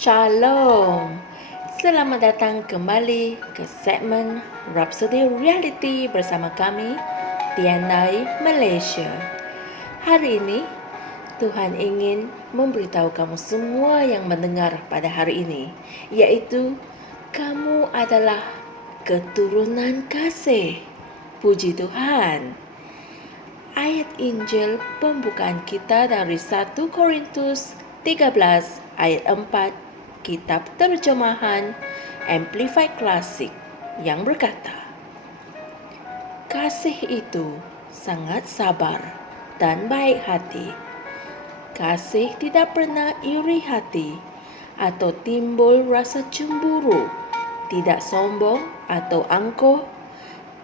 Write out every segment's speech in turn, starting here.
Shalom. Selamat datang kembali ke segmen Rhapsody Reality bersama kami, Tianai Malaysia. Hari ini, Tuhan ingin memberitahu kamu semua yang mendengar pada hari ini, yaitu kamu adalah keturunan kasih. Puji Tuhan. Ayat Injil pembukaan kita dari 1 Korintus 13 ayat 4 Kitab Terjemahan Amplified Classic yang berkata, kasih itu sangat sabar dan baik hati. Kasih tidak pernah iri hati atau timbul rasa cemburu, tidak sombong atau angkuh,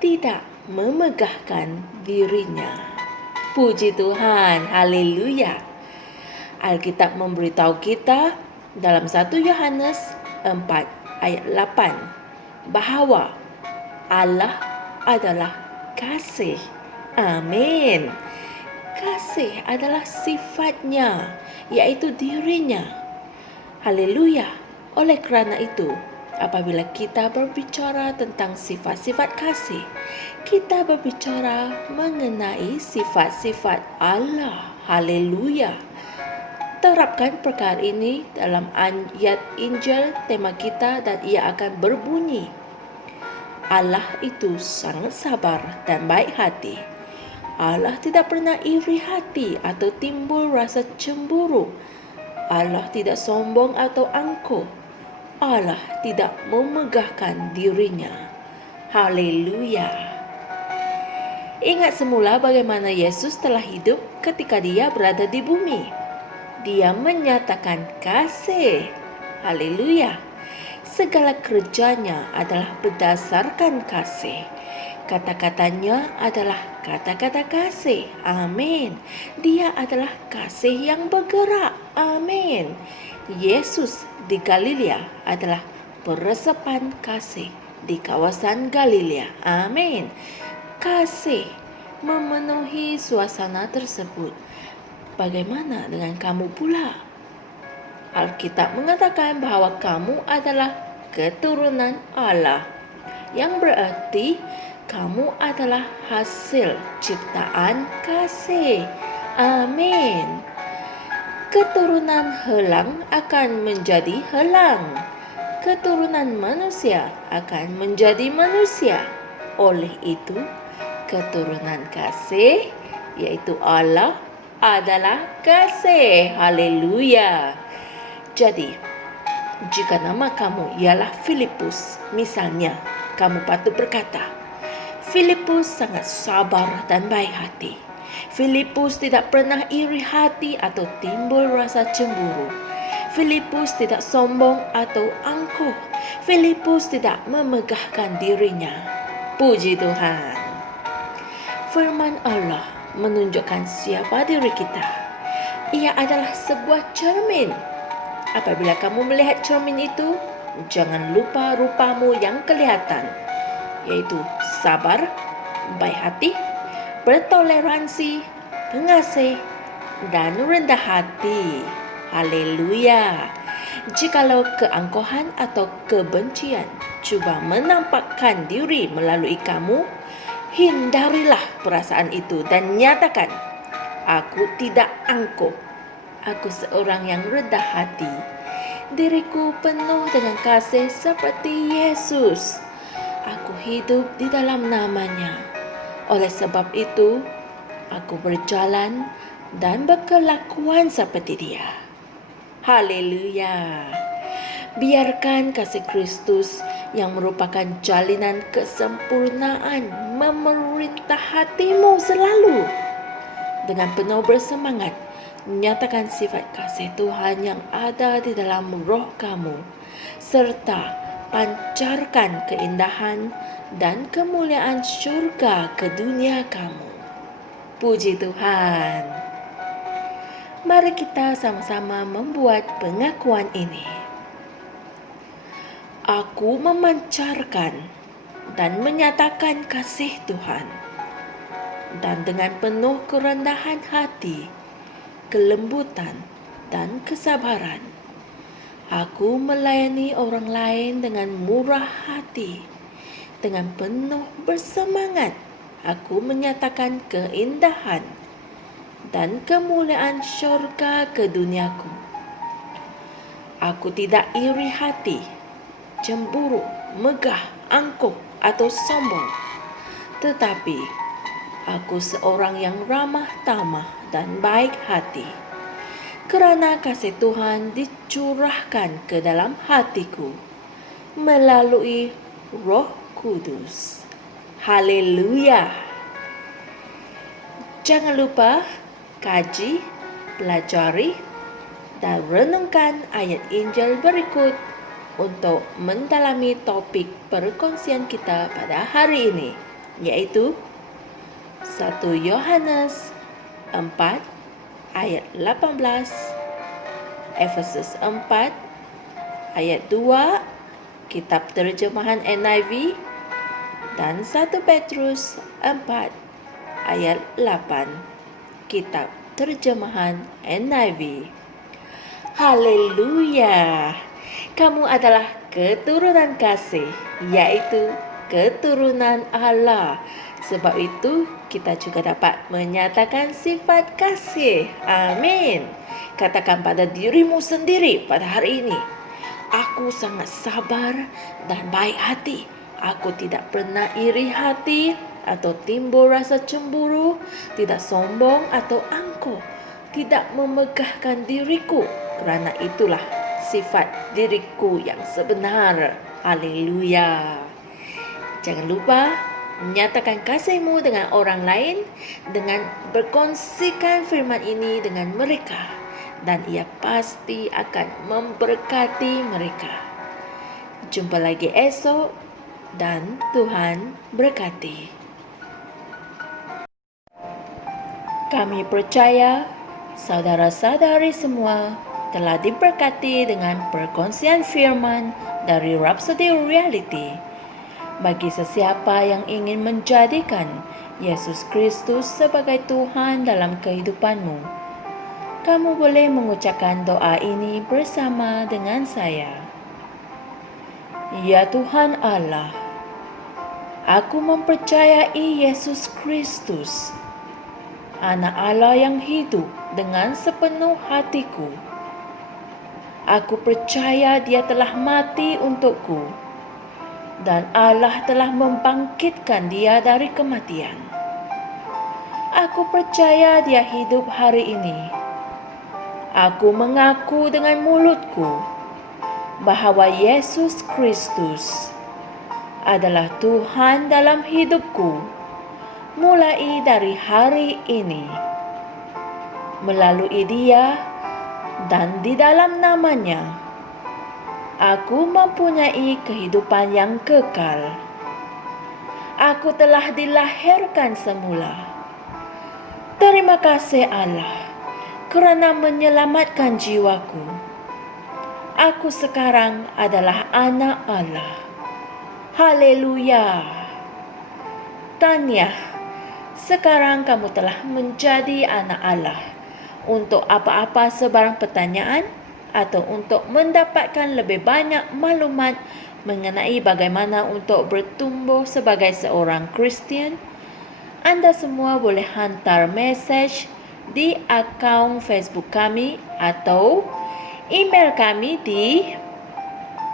tidak memegahkan dirinya. Puji Tuhan, haleluya. Alkitab memberitahu kita dalam 1 Yohanes 4 ayat 8 bahwa Allah adalah kasih. Amin. Kasih adalah sifatnya, yaitu dirinya. Haleluya. Oleh kerana itu, apabila kita berbicara tentang sifat-sifat kasih, kita berbicara mengenai sifat-sifat Allah. Haleluya. Terapkan perkara ini dalam ayat Injil tema kita dan ia akan berbunyi, Allah itu sangat sabar dan baik hati. Allah tidak pernah iri hati atau timbul rasa cemburu. Allah tidak sombong atau angkuh. Allah tidak memegahkan dirinya. Haleluya. Ingat semula bagaimana Yesus telah hidup ketika dia berada di bumi. Dia menyatakan kasih. Haleluya. Segala kerjanya adalah berdasarkan kasih. Kata-katanya adalah kata-kata kasih. Amin. Dia adalah kasih yang bergerak. Amin. Yesus di Galilea adalah peresapan kasih di kawasan Galilea. Amin. Kasih memenuhi suasana tersebut. Bagaimana dengan kamu pula? Alkitab mengatakan bahawa kamu adalah keturunan Allah, yang berarti kamu adalah hasil ciptaan kasih. Amin. Keturunan helang akan menjadi helang. Keturunan manusia akan menjadi manusia. Oleh itu, keturunan kasih, yaitu Allah, adalah kasih. Haleluya. Jadi, jika nama kamu ialah Filipus, misalnya, kamu patut berkata, Filipus sangat sabar dan baik hati. Filipus tidak pernah iri hati atau timbul rasa cemburu. Filipus tidak sombong atau angkuh. Filipus tidak memegahkan dirinya. Puji Tuhan. Firman Allah menunjukkan siapa diri kita. Ia adalah sebuah cermin. Apabila kamu melihat cermin itu, jangan lupa rupamu yang kelihatan, yaitu sabar, baik hati, bertoleransi, pengasih, dan rendah hati. Haleluya. Jikalau keangkuhan atau kebencian cuba menampakkan diri melalui kamu, hindarilah perasaan itu dan nyatakan, aku tidak angkuh. Aku seorang yang rendah hati. Diriku penuh dengan kasih seperti Yesus. Aku hidup di dalam namanya. Oleh sebab itu, aku berjalan dan berkelakuan seperti dia. Haleluya. Biarkan kasih Kristus yang merupakan jalinan kesempurnaan memerintah hatimu selalu. Dengan penuh bersemangat, nyatakan sifat kasih Tuhan yang ada di dalam roh kamu, serta pancarkan keindahan dan kemuliaan syurga ke dunia kamu. Puji Tuhan. Mari kita sama-sama membuat pengakuan ini. Aku memancarkan dan menyatakan kasih Tuhan, dan dengan penuh kerendahan hati, kelembutan, dan kesabaran, Aku melayani orang lain dengan murah hati, dengan penuh bersemangat. Aku menyatakan keindahan dan kemuliaan syurga ke duniaku. Aku tidak iri hati, cemburu, megah, angkuh atau sombong. Tetapi aku seorang yang ramah tamah dan baik hati. Kerana kasih Tuhan dicurahkan ke dalam hatiku melalui Roh Kudus. Haleluya! Jangan lupa kaji, pelajari, dan renungkan ayat Injil berikut untuk mendalami topik perkongsian kita pada hari ini, yaitu 1 Yohanes 4 ayat 18, Efesus 4 ayat 2, Kitab Terjemahan NIV, dan 1 Petrus 4 ayat 8, Kitab Terjemahan NIV. Haleluya! Kamu adalah keturunan kasih, yaitu keturunan Allah. Sebab itu, kita juga dapat menyatakan sifat kasih. Amin. Katakan pada dirimu sendiri pada hari ini, aku sangat sabar dan baik hati. Aku tidak pernah iri hati atau timbul rasa cemburu, tidak sombong atau angkuh, tidak memegahkan diriku. Kerana itulah sifat diriku yang sebenar. Haleluya. Jangan lupa menyatakan kasihmu dengan orang lain dengan berkongsikan firman ini dengan mereka, dan ia pasti akan memberkati mereka. Jumpa lagi esok dan Tuhan berkati. Kami percaya saudara-saudari semua telah diberkati dengan perkongsian firman dari Rhapsody Reality. Bagi sesiapa yang ingin menjadikan Yesus Kristus sebagai Tuhan dalam kehidupanmu, kamu boleh mengucapkan doa ini bersama dengan saya. Ya Tuhan Allah, aku mempercayai Yesus Kristus, Anak Allah yang hidup dengan sepenuh hatiku. Aku percaya Dia telah mati untukku, dan Allah telah membangkitkan Dia dari kematian. Aku percaya Dia hidup hari ini. Aku mengaku dengan mulutku bahawa Yesus Kristus adalah Tuhan dalam hidupku mulai dari hari ini. Melalui Dia dan di dalam nama-Nya, aku mempunyai kehidupan yang kekal. Aku telah dilahirkan semula. Terima kasih Allah kerana menyelamatkan jiwaku. Aku sekarang adalah anak Allah. Haleluya. Tahniah, sekarang kamu telah menjadi anak Allah. Untuk apa-apa sebarang pertanyaan atau untuk mendapatkan lebih banyak maklumat mengenai bagaimana untuk bertumbuh sebagai seorang Kristian, anda semua boleh hantar mesej di akaun Facebook kami atau email kami di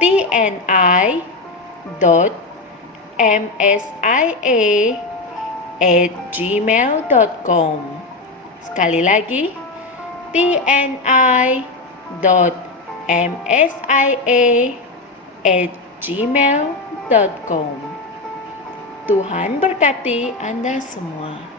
tni.msia@gmail.com. Sekali lagi, tni.msia@gmail.com. Tuhan berkati anda semua.